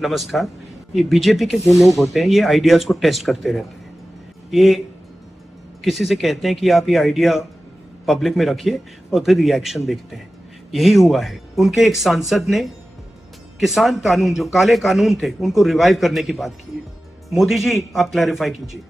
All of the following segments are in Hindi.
नमस्कार। ये बीजेपी के जो लोग होते हैं ये आइडियाज़ को टेस्ट करते रहते हैं। ये किसी से कहते हैं कि आप ये आइडिया पब्लिक में रखिए और फिर रिएक्शन देखते हैं। यही हुआ है। उनके एक सांसद ने किसान कानून, जो काले कानून थे, उनको रिवाइव करने की बात की है। मोदी जी, आप क्लैरिफाई कीजिए,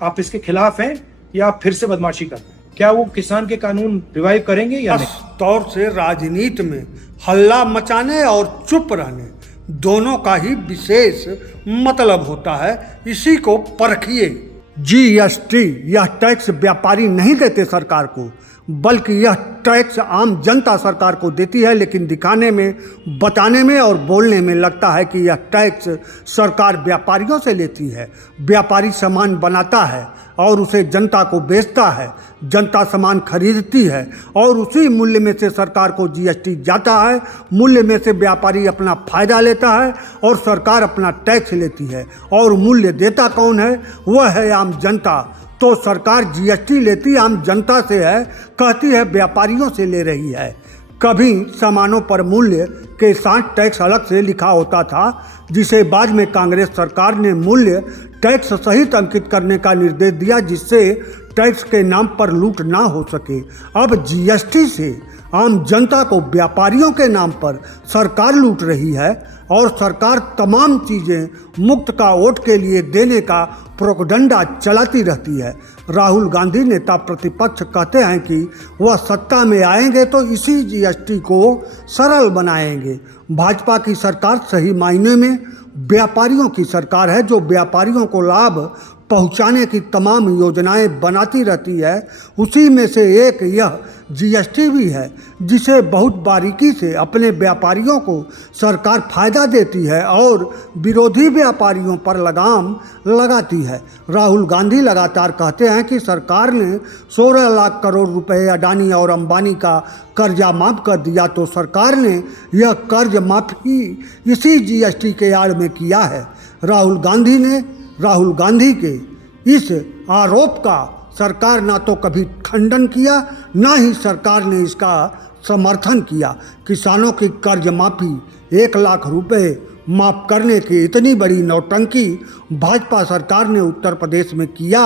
आप इसके खिलाफ हैं या आप फिर से बदमाशी कर रहे हैं? क्या वो किसान के कानून रिवाइव करेंगे या नहीं? तौर से राजनीति में हल्ला मचाने और चुप रहने दोनों का ही विशेष मतलब होता है। इसी को परखिए। जीएसटी यह टैक्स व्यापारी नहीं देते सरकार को, बल्कि यह टैक्स आम जनता सरकार को देती है। लेकिन दिखाने में, बताने में और बोलने में लगता है कि यह टैक्स सरकार व्यापारियों से लेती है। व्यापारी सामान बनाता है और उसे जनता को बेचता है। जनता सामान खरीदती है और उसी मूल्य में से सरकार को जीएसटी जाता है। मूल्य में से व्यापारी अपना फायदा लेता है और सरकार अपना टैक्स लेती है। और मूल्य देता कौन है? वह है आम जनता। तो सरकार जीएसटी लेती आम जनता से है, कहती है व्यापारियों से ले रही है। कभी सामानों पर मूल्य के साथ टैक्स अलग से लिखा होता था, जिसे बाद में कांग्रेस सरकार ने मूल्य टैक्स सहित अंकित करने का निर्देश दिया, जिससे टैक्स के नाम पर लूट ना हो सके। अब जीएसटी से आम जनता को व्यापारियों के नाम पर सरकार लूट रही है और सरकार तमाम चीज़ें मुफ्त का वोट के लिए देने का प्रोपगंडा चलाती रहती है। राहुल गांधी नेता प्रतिपक्ष कहते हैं कि वह सत्ता में आएंगे तो इसी जीएसटी को सरल बनाएंगे। भाजपा की सरकार सही मायने में व्यापारियों की सरकार है, जो व्यापारियों को लाभ पहुंचाने की तमाम योजनाएं बनाती रहती है। उसी में से एक यह जीएसटी भी है, जिसे बहुत बारीकी से अपने व्यापारियों को सरकार फायदा देती है और विरोधी व्यापारियों पर लगाम लगाती है। राहुल गांधी लगातार कहते हैं कि सरकार ने 16 लाख करोड़ रुपए अडानी और अंबानी का कर्जा माफ़ कर दिया, तो सरकार ने यह कर्ज माफ़ी इसी जीएसटी के आड़ में किया है। राहुल गांधी के इस आरोप का सरकार ना तो कभी खंडन किया, ना ही सरकार ने इसका समर्थन किया। किसानों की कर्ज माफ़ी 1 लाख रुपए माफ़ करने की इतनी बड़ी नौटंकी भाजपा सरकार ने उत्तर प्रदेश में किया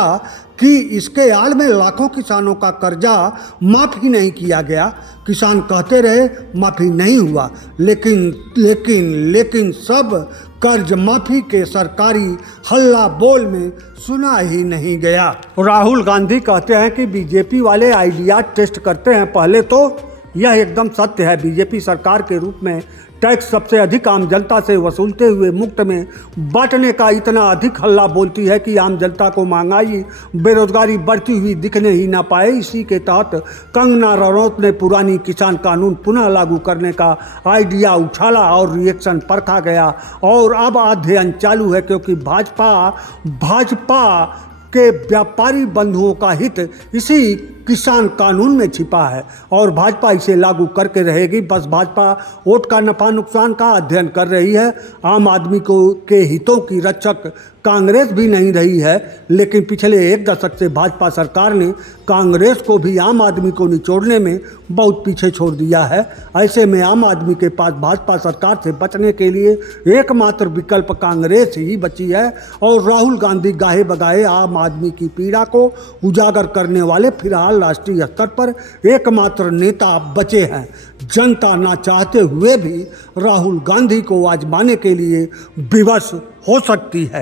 कि इसके आड़ में लाखों किसानों का कर्जा माफ़ ही नहीं किया गया। किसान कहते रहे माफ़ी नहीं हुआ, लेकिन सब कर्ज माफ़ी के सरकारी हल्ला बोल में सुना ही नहीं गया। राहुल गांधी कहते हैं कि बीजेपी वाले आइडिया टेस्ट करते हैं पहले, तो यह एकदम सत्य है। बीजेपी सरकार के रूप में टैक्स सबसे अधिक आम जनता से वसूलते हुए मुफ्त में बांटने का इतना अधिक हल्ला बोलती है कि आम जनता को महंगाई, बेरोजगारी बढ़ती हुई दिखने ही ना पाए। इसी के तहत कंगना रनौत ने पुरानी किसान कानून पुनः लागू करने का आइडिया उछाला और रिएक्शन परखा गया। और अब अध्ययन चालू है, क्योंकि भाजपा के व्यापारी बंधुओं का हित इसी किसान कानून में छिपा है और भाजपा इसे लागू करके रहेगी। बस भाजपा वोट का नफा नुकसान का अध्ययन कर रही है। आम आदमी के हितों की रक्षक कांग्रेस भी नहीं रही है, लेकिन पिछले 1 दशक से भाजपा सरकार ने कांग्रेस को भी आम आदमी को निचोड़ने में बहुत पीछे छोड़ दिया है। ऐसे में आम आदमी के पास भाजपा सरकार से बचने के लिए एकमात्र विकल्प कांग्रेस ही बची है। और राहुल गांधी गाहे बगाहे आम आदमी की पीड़ा को उजागर करने वाले फिलहाल राष्ट्रीय स्तर पर एकमात्र नेता बचे हैं। जनता ना चाहते हुए भी राहुल गांधी को आजमाने के लिए विवश हो सकती है।